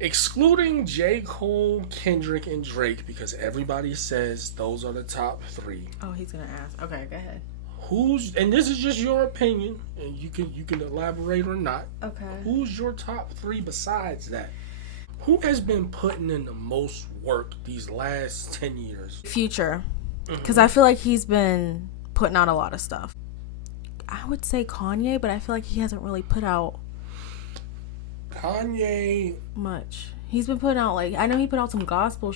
Excluding J. Cole, Kendrick, and Drake, because everybody says those are the top three. Oh, he's gonna ask. Okay, go ahead. Who's, and this is just your opinion, and you can elaborate or not. Okay. Who's your top three besides that? Who has been putting in the most work these last 10 years? Future. Because I feel like he's been putting out a lot of stuff. I would say Kanye, but I feel like he hasn't really put out Kanye. much. He's been putting out, like, I know he put out some gospel.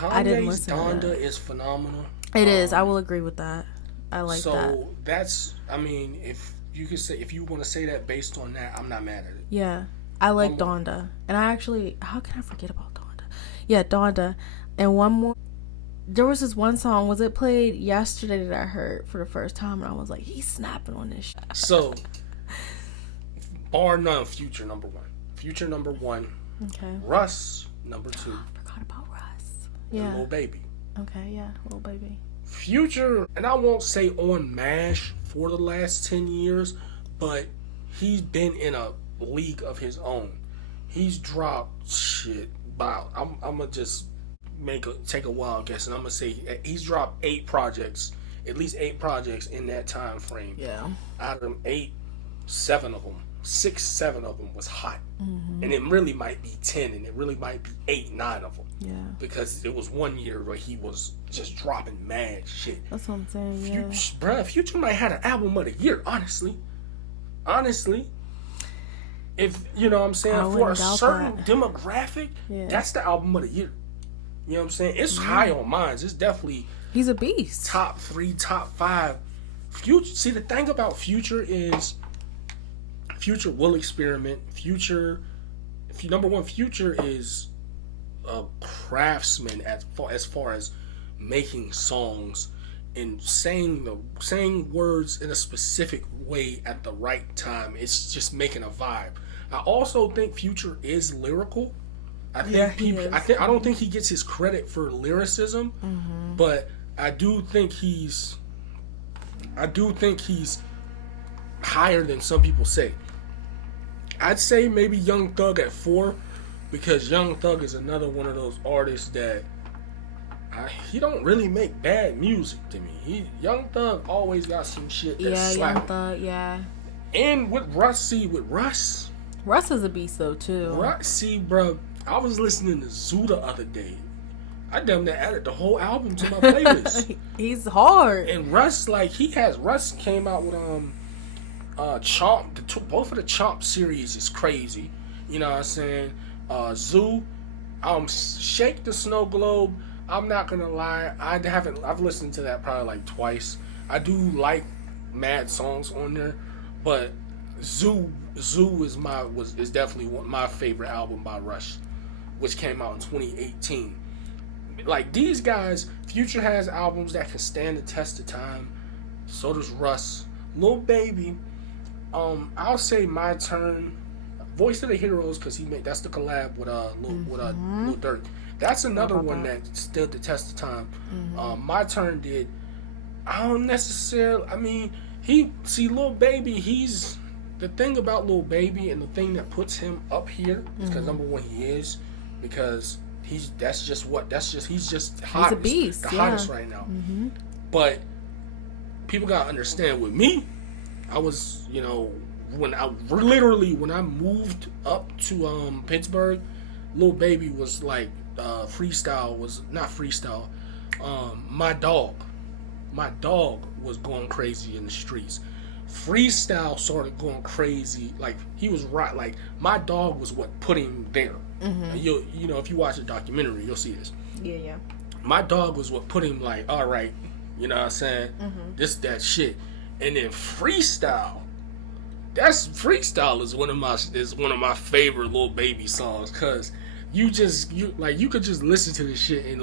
I didn't Kanye's listen to Donda that. is phenomenal. It is. I will agree with that. I like so that. that's, I mean, if you want to say that based on that, I'm not mad at it. Yeah. I like Donda. And I actually, how can I forget about Donda? Yeah, Donda. And one more. There was this one song, was it played yesterday that I heard for the first time, and I was like, he's snapping on this shit. So, bar none, Future number one. Future number one. Okay. Russ number two. I forgot about Russ. And Yeah. Lil Baby. Okay, yeah, Lil Baby. Future, and I won't say on MASH for the last 10 years, but he's been in a league of his own. He's dropped shit about, I'm gonna just take a wild guess, and I'm gonna say he's dropped 8 projects, at least 8 projects in that time frame. Yeah. Out of them 8, 7 of them, 6, 7 of them was hot. And it really might be 10, and it really might be 8, 9 of them. Yeah. Because it was one year where he was just dropping mad shit. That's what I'm saying, yeah. Bruh, Future might have an album of the year, honestly. If, you know what I'm saying, I for a wouldn't doubt certain that. demographic, Yeah. that's the album of the year. You know what I'm saying? It's high on mine. It's definitely He's a beast. top 3, top 5. Future. See, the thing about Future is Future will experiment. Number one, Future is a craftsman as far as making songs and saying words in a specific way at the right time. It's just making a vibe. I also think Future is lyrical. I don't think he gets his credit for lyricism, but I do think he's higher than some people say. I'd say maybe Young Thug at 4, because Young Thug is another one of those artists that he don't really make bad music to me. Young Thug always got some shit that's slapping. Young Thug, yeah. And with Russ, Russ is a beast though too. bro, I was listening to Zoo the other day. I damn near added the whole album to my playlist. He's hard. And Russ, Russ came out with Chomp. Both of the Chomp series is crazy. You know what I'm saying? Zoo, Shake the Snow Globe. I'm not gonna lie, I've listened to that probably like twice. I do like mad songs on there, but Zoo is definitely my favorite album by Rush, which came out in 2018. Like, these guys, Future has albums that can stand the test of time. So does Russ. Lil Baby, I'll say My Turn, Voice of the Heroes, because that's the collab with Lil Durk. That's another one that stood the test of time. My Turn did. I don't necessarily. I mean, Lil Baby. The thing about Lil Baby, and the thing that puts him up here is because number one, he is, because he's just hot. He's a beast. The hottest right now. But people gotta understand, with me, I was, when I moved up to Pittsburgh, Lil Baby was like freestyle was not freestyle. My dog was going crazy in the streets. Freestyle started going crazy. Like, he was right. Like, My Dog was what put him there. And if you watch the documentary, you'll see this. Yeah. My Dog was what put him like, all right, you know what I'm saying? That shit. And then freestyle is one of my favorite Lil Baby songs, cause you could just listen to this shit and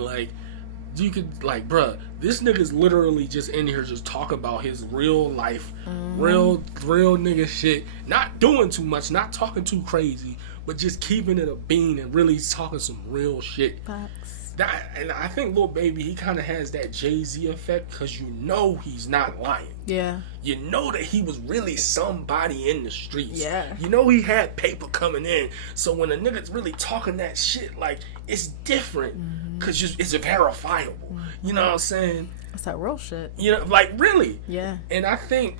you could bruh, this nigga's literally just in here just talking about his real life, real nigga shit, not doing too much, not talking too crazy, but just keeping it a bean and really talking some real shit. Facts. And I think Lil Baby, he kind of has that Jay-Z effect because you know he's not lying. Yeah. You know that he was really somebody in the streets. Yeah. You know he had paper coming in. So when a nigga's really talking that shit, like, it's different because it's verifiable. You know what I'm saying? It's that real shit. You know, like, really. Yeah. And I think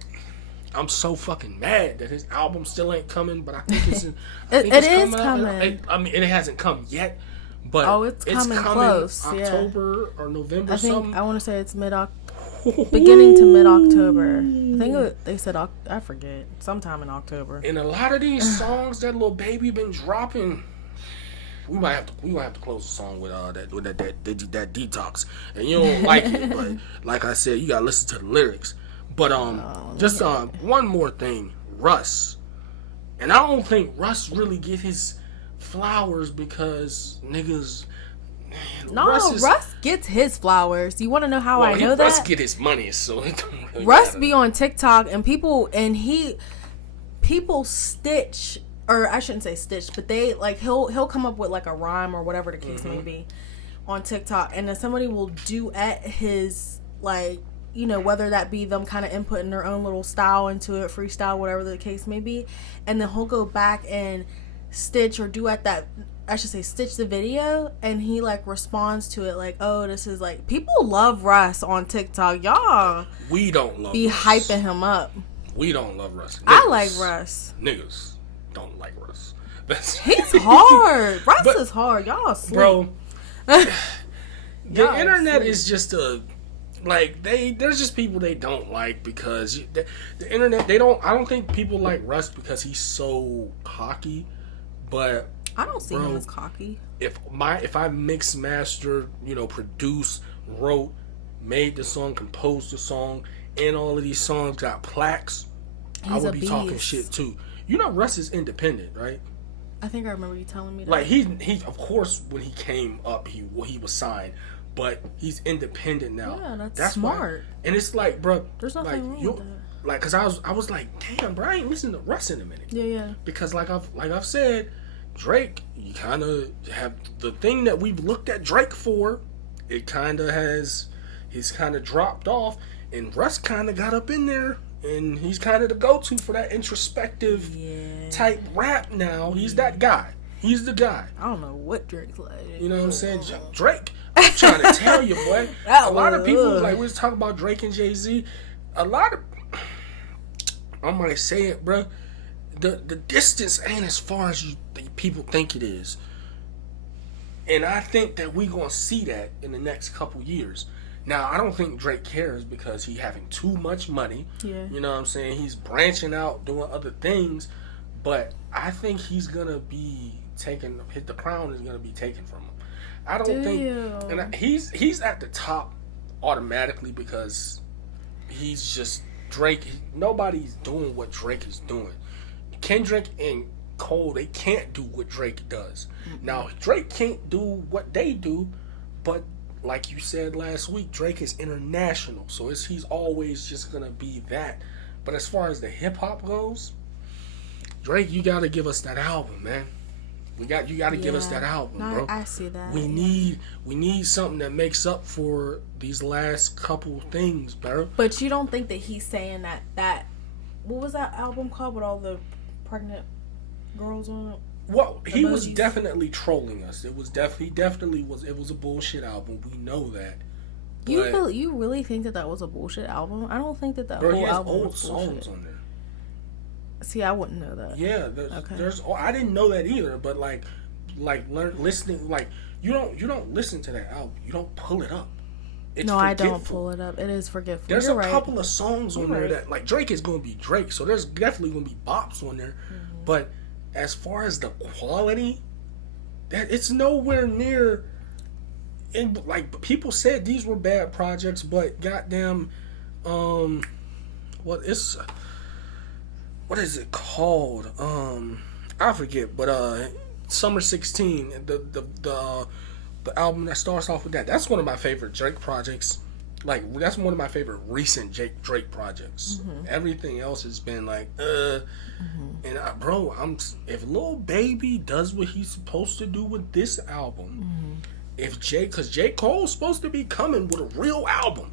I'm so fucking mad that his album still ain't coming, but I think it's it is coming. I mean, it hasn't come yet. But it's coming close. October or November. I think something. I want to say it's beginning to mid October. I think they said I forget, sometime in October. And a lot of these songs that Lil Baby been dropping, we might have to close the song with that detox. And you don't like it, but like I said, you gotta listen to the lyrics. But just one more thing, Russ, and I don't think Russ really get his flowers because niggas. Man, no, Russ gets his flowers. You want to know how I know that? Russ get his money, so it don't really Russ matter. be on TikTok and people stitch, or I shouldn't say stitch, but they like he'll come up with like a rhyme or whatever the case may be on TikTok, and then somebody will duet his, like, you know, whether that be them kind of inputting their own little style into it, freestyle, whatever the case may be, and then he'll go back and stitch or duet that, I should say stitch the video, and he like responds to it like, oh, this is like, people love Russ on TikTok. Y'all we don't love be Russ. Hyping him up. We don't love Russ. I like Russ. Niggas don't like Russ. He's hard. Russ is hard. Y'all sleep. Bro, the internet is just there's just people they don't like because the internet, I don't think people like Russ because he's so cocky, but I don't see him as cocky. If I mix, mastered, produced, wrote, made the song, composed the song, and all of these songs got plaques, I would be talking shit too. You know Russ is independent, right? I think I remember you telling me that. Like he of course when he came up he was signed, but he's independent now. Yeah, that's smart. Why, and it's like, bro, there's nothing wrong with that. Like, cause I was like, damn, bro, I ain't listened to Russ in a minute. Yeah. Because like I've said, Drake, you kind of have the thing that we've looked at Drake for. It kind of he's kind of dropped off, and Russ kind of got up in there, and he's kind of the go-to for that introspective type rap now. He's that guy. He's the guy. I don't know what Drake's like. You know what I'm saying? Drake, I'm trying to tell you, boy. A lot of people, like, we was talking about Drake and Jay-Z. A lot of, I might say it, bro. The distance ain't as far as people think it is. And I think that we going to see that in the next couple years. Now, I don't think Drake cares because he having too much money. Yeah. You know what I'm saying? He's branching out, doing other things. But I think he's going to be the crown is going to be taken from him. I don't think... And he's at the top automatically because he's just Drake. Nobody's doing what Drake is doing. Kendrick and Cole, they can't do what Drake does. Mm-hmm. Now, Drake can't do what they do, but like you said last week, Drake is international, so he's always just gonna be that. But as far as the hip hop goes, Drake, you gotta give us that album, man. You gotta give us that album, bro. I see that. We need something that makes up for these last couple things, bro. But you don't think that he's saying that what was that album called with all the pregnant girls on it? Well, he was definitely trolling us. It was It was a bullshit album. We know that. You really think that was a bullshit album? I don't think that whole he has album old was bullshit. songs on there. See, I wouldn't know that. Yeah, there's I didn't know that either. But listening, like you don't listen to that album. You don't pull it up. It's no, forgetful. I don't pull it up. It is forgetful. There's You're a couple of songs on there that, like, Drake is going to be Drake, so there's definitely going to be bops on there. Mm-hmm. But as far as the quality, it's nowhere near. And like people said, these were bad projects, but goddamn, what is it called? I forget, but Summer 16, the album that starts off with that's one of my favorite Drake projects. Like, that's one of my favorite recent Drake projects. Mm-hmm. Everything else has been like, and if Lil Baby does what he's supposed to do with this album, Because J. Cole's supposed to be coming with a real album.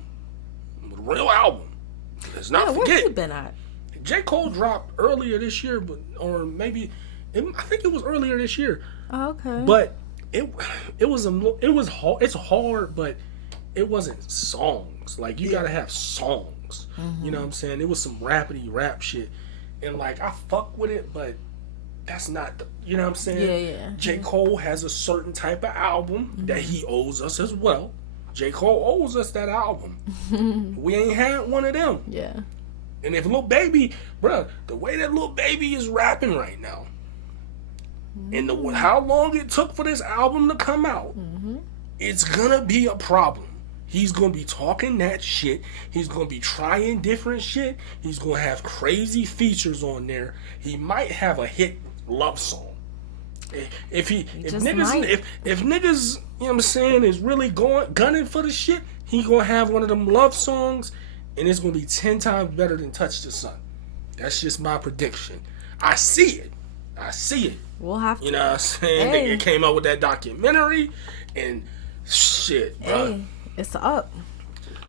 Let's not Yeah, where forget. you been at? J. Cole dropped earlier this year, I think it was earlier this year. Oh, okay. But it's hard, but it wasn't songs. Like, you gotta have songs. You know what I'm saying? It was some rapidy rap shit, and like, I fuck with it, but that's not the, you know what I'm saying? Yeah. J. Cole has a certain type of album that he owes us as well. J. Cole owes us that album. We ain't had one of them. Yeah. And if Lil Baby, bruh, the way that Lil Baby is rapping right now, and how long it took for this album to come out, it's gonna be a problem. He's gonna be talking that shit. He's gonna be trying different shit. He's gonna have crazy features on there. He might have a hit love song. If niggas, you know what I'm saying, is really gunning for the shit, he gonna have one of them love songs, and it's gonna be 10 times better than Touch the Sun. That's just my prediction. I see it. We'll have to. You know what I'm saying? Hey. Nigga came out with that documentary, and shit, bro. Hey, it's up.